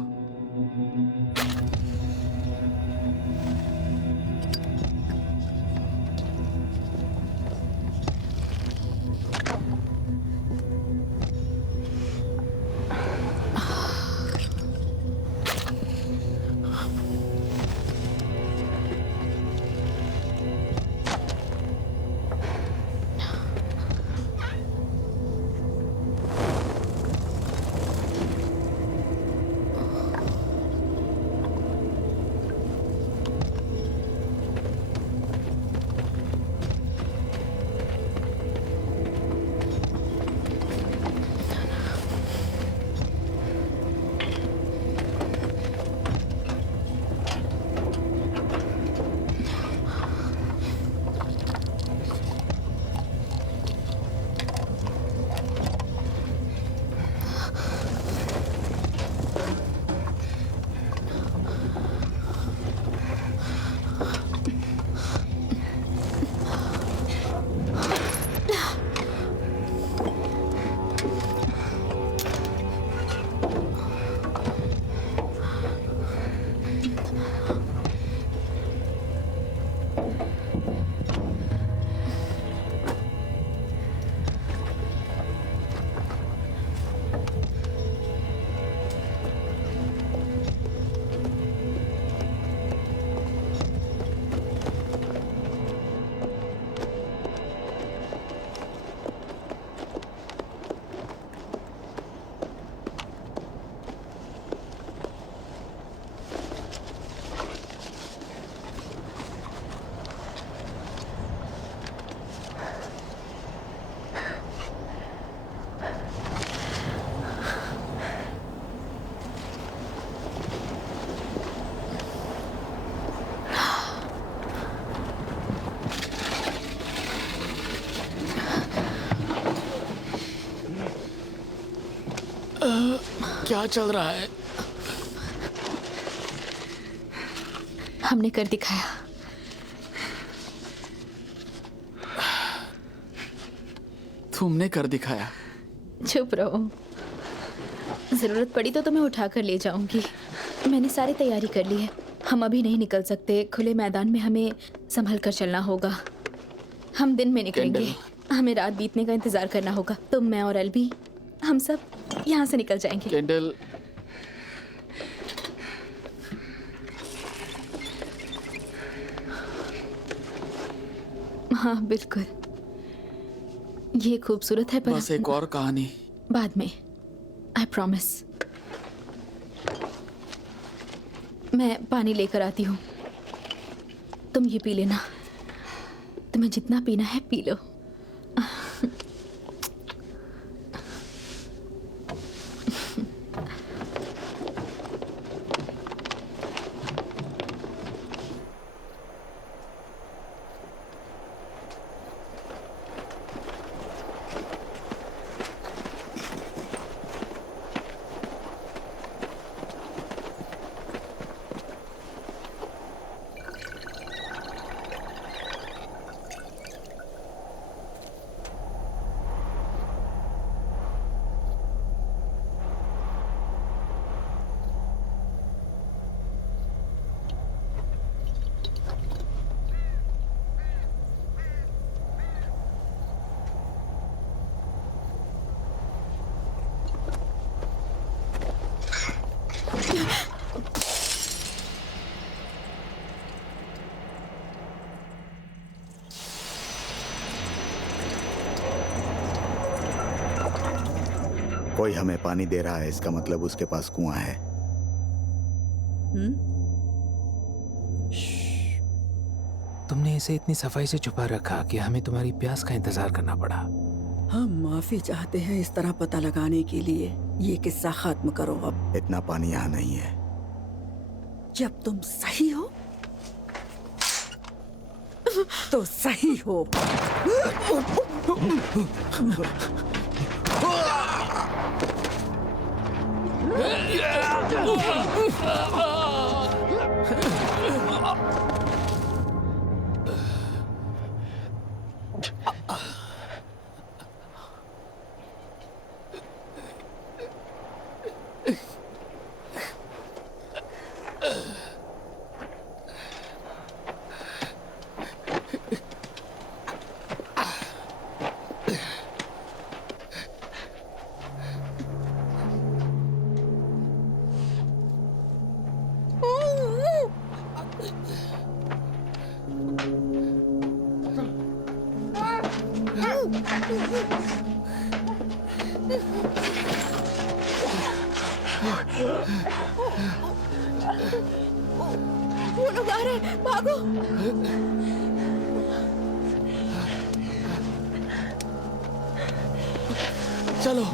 क्या चल रहा है? हमने कर दिखाया। तुमने कर दिखाया? चुप रहो। जरूरत पड़ी तो तुम्हें उठा कर ले जाऊंगी। मैंने सारी तैयारी कर ली है। हम अभी नहीं निकल सकते। खुले मैदान में हमें संभल कर चलना होगा। हम दिन में निकलेंगे। हमें रात बीतने का इंतजार करना होगा। तुम, मैं और एल्बी, हम सब यहाँ से निकल जाएंगे। कैंडल, हाँ बिल्कुल। ये खूबसूरत है पर बस एक और कहानी बाद में। I promise. मैं पानी लेकर आती हूँ। तुम ये पी लेना। तुम्हें जितना पीना है पी लो। कोई हमें पानी दे रहा है, इसका मतलब उसके पास कुआं है। तुमने इसे इतनी सफाई से छुपा रखा कि हमें तुम्हारी प्यास का इंतजार करना पड़ा। हम माफी चाहते हैं इस तरह पता लगाने के लिए। ये किस्सा खत्म करो अब। इतना पानी यहाँ नहीं है। जब तुम सही हो तो सही हो। वो लोग आ रहे हैं, भागो। चलो।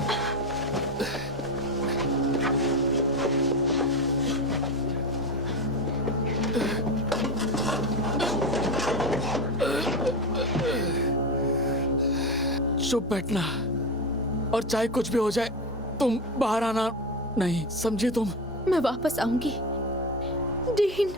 चुप बैठना, और चाहे कुछ भी हो जाए तुम बाहर आना नहीं, समझी तुम? मैं वापस आऊंगी डीन।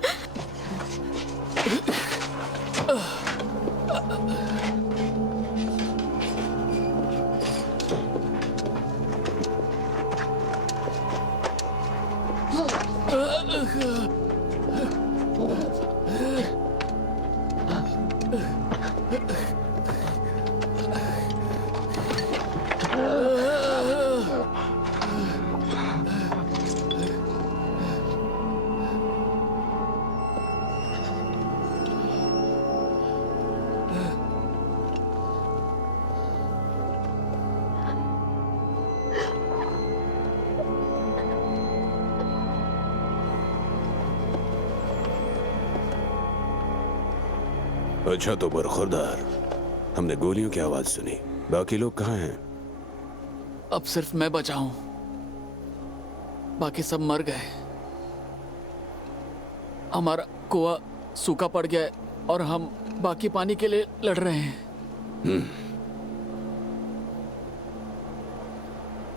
अच्छा तो बरखुरदार, हमने गोलियों की आवाज सुनी। बाकी लोग कहाँ हैं? अब सिर्फ मैं बचा हूं, बाकी सब मर गए। हमारा कुआं सूखा पड़ गया है और हम बाकी पानी के लिए लड़ रहे हैं।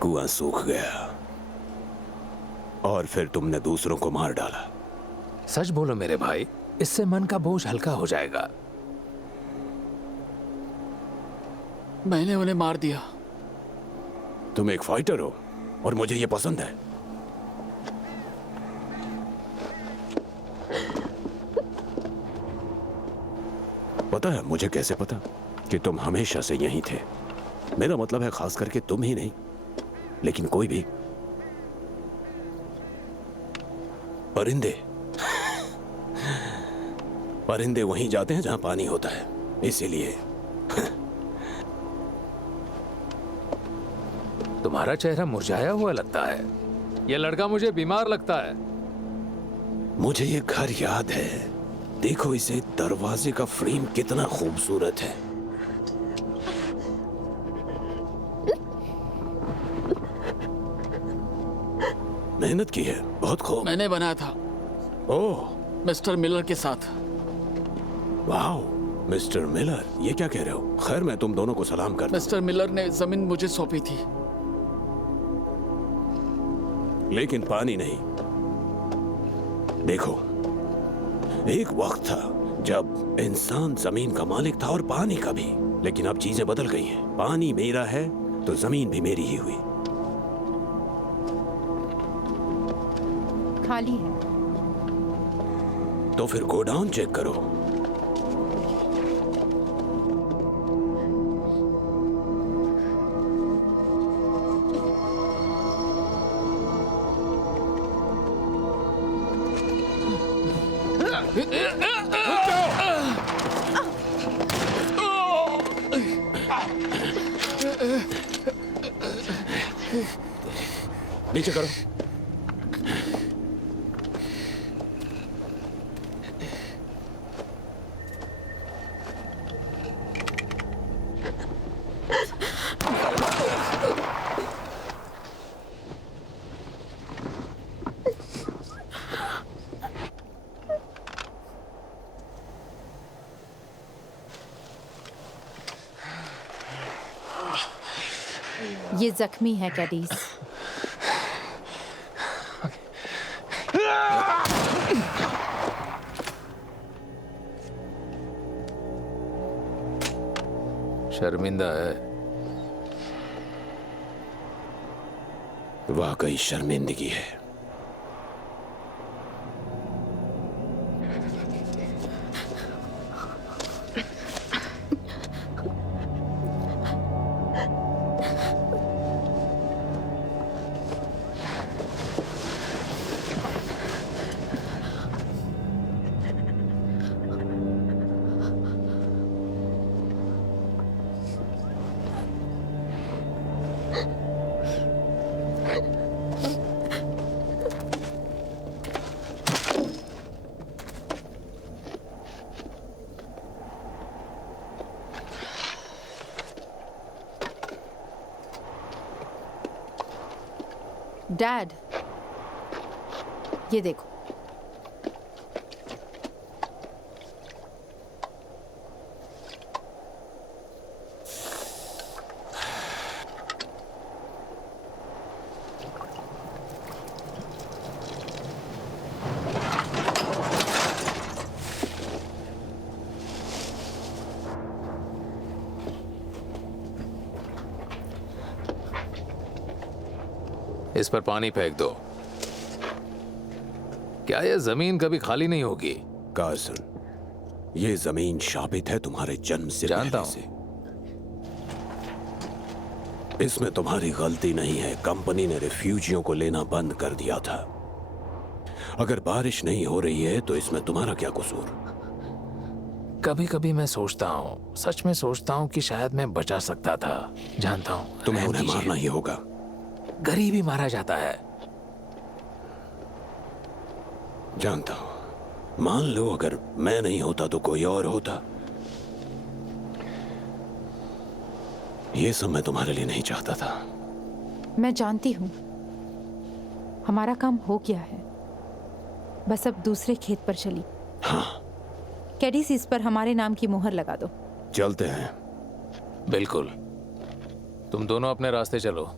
कुआं सूख गया और फिर तुमने दूसरों को मार डाला। सच बोलो मेरे भाई, इससे मन का बोझ हल्का हो जाएगा। मैंने उन्हें मार दिया। तुम एक फाइटर हो और मुझे ये पसंद है। पता है मुझे कैसे पता कि तुम हमेशा से यहीं थे? मेरा मतलब है खास करके तुम ही नहीं, लेकिन कोई भी। परिंदे परिंदे वहीं जाते हैं जहां पानी होता है, इसीलिए। तुम्हारा चेहरा मुरझाया हुआ लगता है। यह लड़का मुझे बीमार लगता है। मुझे ये घर याद है। देखो इसे, दरवाजे का फ्रेम कितना खूबसूरत है। मेहनत की है, बहुत खूब। मैंने बनाया था। ओह, मिस्टर मिलर के साथ। वाओ, मिस्टर मिलर, ये क्या कह रहे हो? खैर, मैं तुम दोनों को सलाम करता हूं। मिस्टर मिलर ने जमीन मुझे सौंपी थी, लेकिन पानी नहीं। देखो, एक वक्त था जब इंसान जमीन का मालिक था और पानी का भी, लेकिन अब चीजें बदल गई हैं। पानी मेरा है तो जमीन भी मेरी ही हुई। खाली है। तो फिर गोडाउन चेक करो। पीछे करो। ये जख्मी है कैडीज। शर्मिंदा है। वाकई शर्मिंदगी है। डैड, ये देखो। इस पर पानी फेंक दो। क्या यह जमीन कभी खाली नहीं होगी? कार्सन, ये जमीन शापित है तुम्हारे जन्म से जानता पहले से। इसमें तुम्हारी गलती नहीं है। कंपनी ने रिफ्यूजियों को लेना बंद कर दिया था। अगर बारिश नहीं हो रही है तो इसमें तुम्हारा क्या कसूर? कभी कभी मैं सोचता हूँ, सच में सोचता हूँ कि शायद मैं बचा सकता था। जानता हूँ तुम्हें उन्हें मारना ही होगा। गरीब ही मारा जाता है। जानता हूं। मान लो अगर मैं नहीं होता तो कोई और होता। ये सब मैं तुम्हारे लिए नहीं चाहता था। मैं जानती हूँ हमारा काम हो गया है, बस अब दूसरे खेत पर चली। हाँ, कैडीज, इस पर हमारे नाम की मोहर लगा दो। चलते हैं। बिल्कुल। तुम दोनों अपने रास्ते चलो।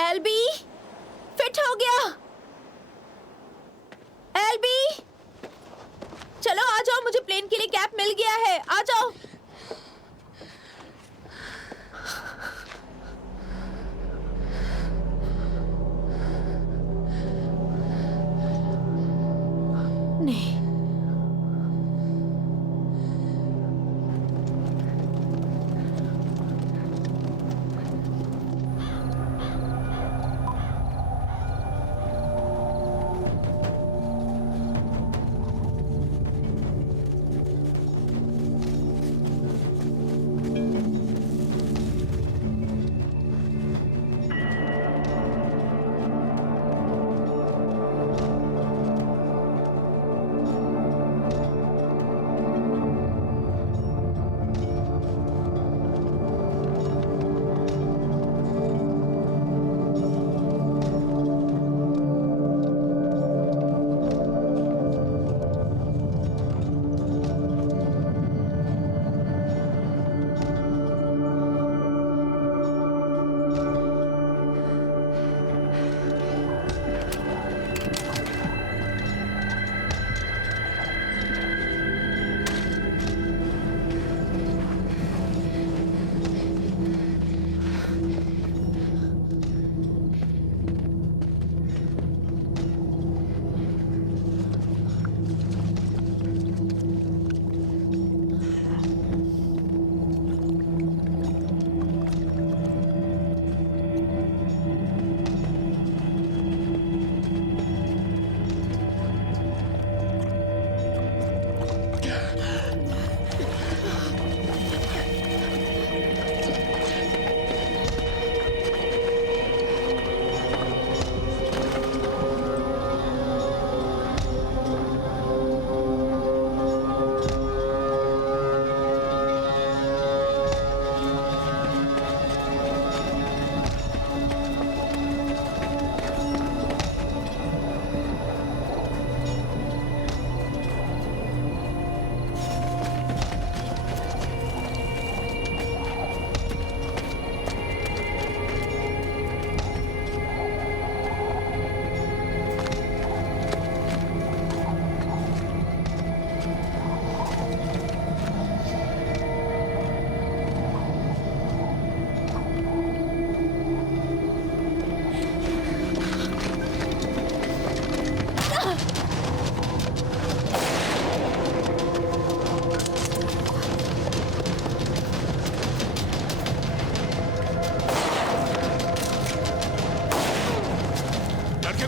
एल्बी, फिट हो गया। एल्बी, चलो आ जाओ, मुझे प्लेन के लिए कैप मिल गया है, आ जाओ। नहीं,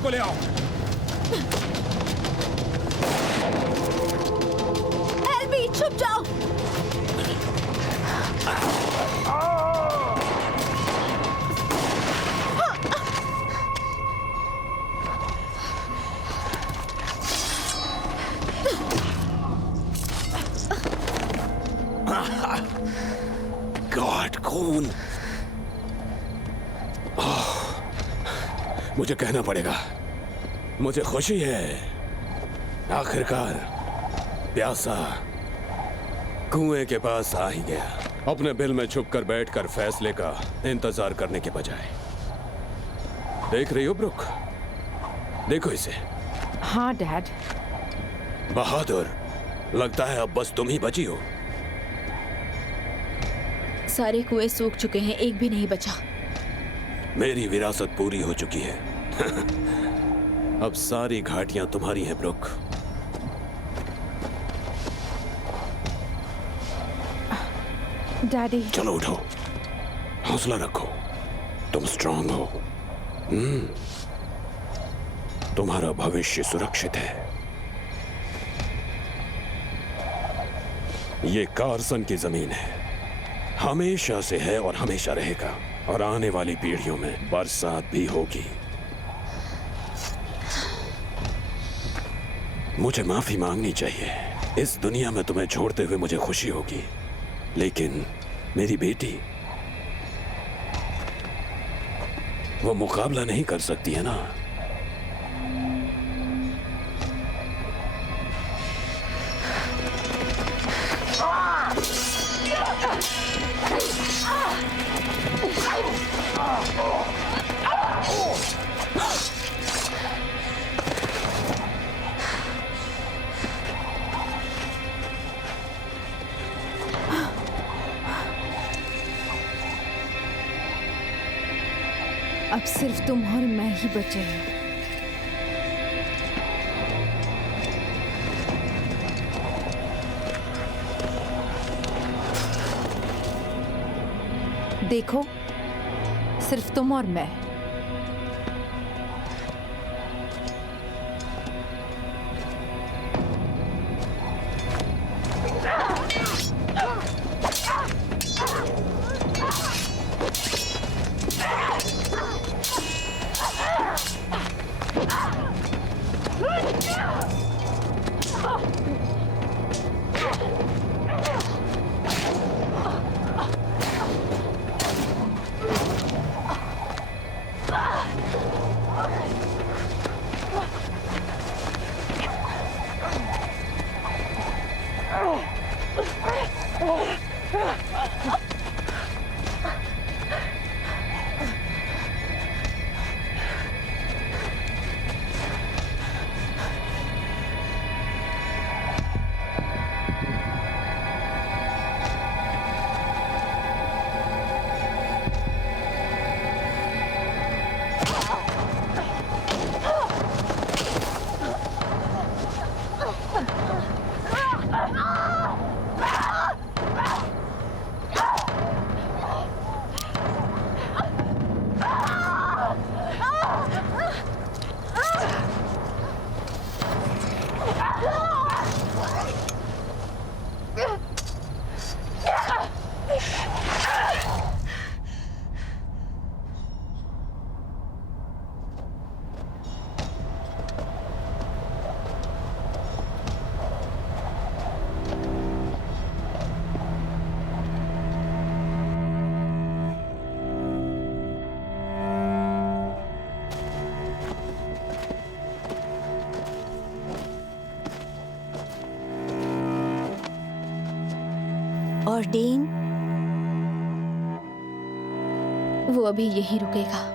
को ले आओ। एल्बी, छुप जाओ। गॉड, खून। मुझे कहना पड़ेगा, मुझे खुशी है, आखिरकार प्यासा कुएं के पास आ ही गया। अपने बिल में छुपकर बैठकर फैसले का इंतजार करने के बजाय। देख रही हो ब्रुक? देखो इसे। हाँ डैड। बहादुर, लगता है अब बस तुम ही बची हो। सारे कुएं सूख चुके हैं, एक भी नहीं बचा। मेरी विरासत पूरी हो चुकी है। अब सारी घाटियां तुम्हारी हैं ब्रुक। डैडी। चलो उठो, हौसला रखो, तुम स्ट्रांग हो। तुम्हारा भविष्य सुरक्षित है। ये कार्सन की जमीन है, हमेशा से है और हमेशा रहेगा, और आने वाली पीढ़ियों में बरसात भी होगी। मुझे माफी मांगनी चाहिए। इस दुनिया में तुम्हें छोड़ते हुए मुझे खुशी होगी, लेकिन मेरी बेटी, वो मुकाबला नहीं कर सकती है ना। सिर्फ तुम और मैं ही बचे हैं। देखो, सिर्फ तुम और मैं। और डीन? वो अभी यहीं रुकेगा।